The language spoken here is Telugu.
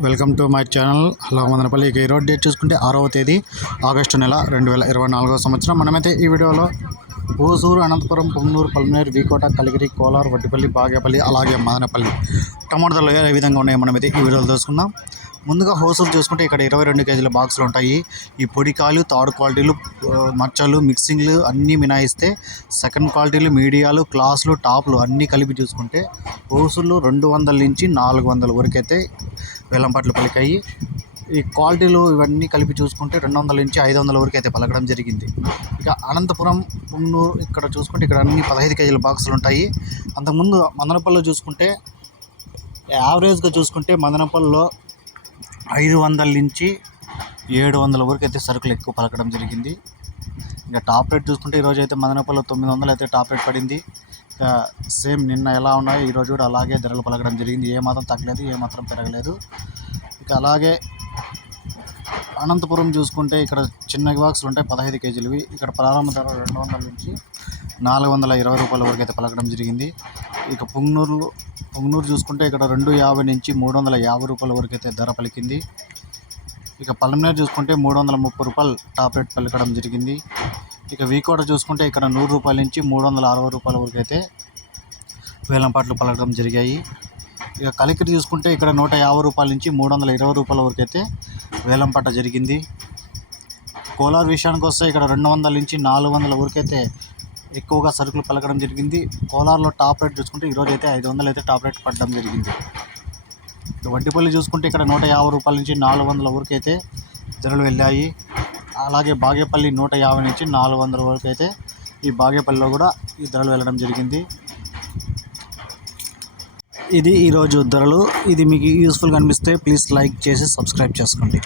Welcome to my channel. Hello Madanapalle. ఇక ఈరోజు డేట్ చూసుకుంటే ఆరవ తేదీ ఆగస్టు నెల రెండు వేల ఇరవై నాలుగవ సంవత్సరం. మనమైతే ఈ వీడియోలో ఊసూరు అనంతపురం పొంగనూరు పల్మనేరు వీకోట కలిగిరి కోలార్ వడ్డిపల్లి బాగేపల్లి అలాగే మదనపల్లి టమాటా ధరలు ఏ విధంగా ఉన్నాయో మనమైతే ఈ వీడియోలో చూసుకుందాం ముందుగా హోసూలు చూసుకుంటే ఇక్కడ ఇరవై రెండు కేజీల బాక్సులు ఉంటాయి. ఈ పొడి కాయలు థర్డ్ క్వాలిటీలు మచ్చలు మిక్సింగ్లు అన్నీ మినాయిస్తే సెకండ్ క్వాలిటీలు మీడియాలు క్లాసులు టాప్లు అన్నీ కలిపి చూసుకుంటే హోసులు రెండు వందల నుంచి నాలుగు వందల వరకు అయితే వేలంపాట్లు పలికాయి. ఈ క్వాలిటీలు ఇవన్నీ కలిపి చూసుకుంటే రెండు వందల నుంచి ఐదు వందల వరకు అయితే పలకడం జరిగింది. ఇక అనంతపురం పున్నూరు ఇక్కడ చూసుకుంటే ఇక్కడ అన్ని పదహైదు కేజీల బాక్సులు ఉంటాయి. అంతకుముందు మదనపల్లిలో చూసుకుంటే యావరేజ్గా చూసుకుంటే మదనపల్లిలో ఐదు వందల నుంచి ఏడు వందల వరకు అయితే సరుకులు ఎక్కువ పలకడం జరిగింది. ఇంకా టాప్ రేట్ చూసుకుంటే ఈరోజు అయితే మదనపల్లిలో తొమ్మిది వందలు అయితే టాప్ రేట్ పడింది. సేమ్ నిన్న ఎలా ఉన్నాయో ఈరోజు కూడా అలాగే ధరలు పలకడం జరిగింది. ఏ మాత్రం తగ్గలేదు ఏ మాత్రం పెరగలేదు. ఇక అలాగే అనంతపురం చూసుకుంటే ఇక్కడ చిన్న బాక్సులు ఉంటాయి పదహైదు కేజీలవి. ఇక్కడ ప్రారంభ ధర రెండు వందల నుంచి నాలుగు వందల ఇరవై రూపాయల వరకు అయితే పలకడం జరిగింది. ఇక పుంగనూరు పుంగనూరు చూసుకుంటే ఇక్కడ రెండు యాభై నుంచి మూడు వందల యాభై రూపాయల వరకు అయితే ధర పలికింది. ఇక పల్మనేరు చూసుకుంటే మూడు వందల ముప్పై రూపాయలు టాప్ రేట్ పలకడం జరిగింది. ఇక వీకోట చూసుకుంటే ఇక్కడ నూరు రూపాయల నుంచి మూడు వందల అరవై రూపాయల వరకు అయితే వేలంపాట్లు పలకడం జరిగాయి. ఇక కలికిరి చూసుకుంటే ఇక్కడ నూట యాభై రూపాయల నుంచి మూడు వందల ఇరవై రూపాయల వరకు అయితే వేలంపాట జరిగింది. కోలార్ విషయానికి వస్తే ఇక్కడ రెండు వందల నుంచి నాలుగు వందల వరకు అయితే ఎక్కువగా సరుకులు పలకడం జరిగింది. కోలార్లో టాప్ రేట్ చూసుకుంటే ఈరోజు అయితే ఐదు వందలు అయితే టాప్ రేట్ పడడం జరిగింది. ఇక చూసుకుంటే ఇక్కడ నూట యాభై రూపాయల నుంచి నాలుగు వందల వరకు అయితే ధరలు వెళ్ళాయి. అలాగే బాగేపల్లి నూట యాభై నుంచి నాలుగు వందల వరకు అయితే ఈ బాగేపల్లిలో కూడా ఈ ధరలు వెళ్ళడం జరిగింది. ఇది ఈరోజు ధరలు. ఇది మీకు యూస్ఫుల్గా అనిపిస్తే ప్లీజ్ లైక్ చేసి సబ్స్క్రైబ్ చేసుకోండి.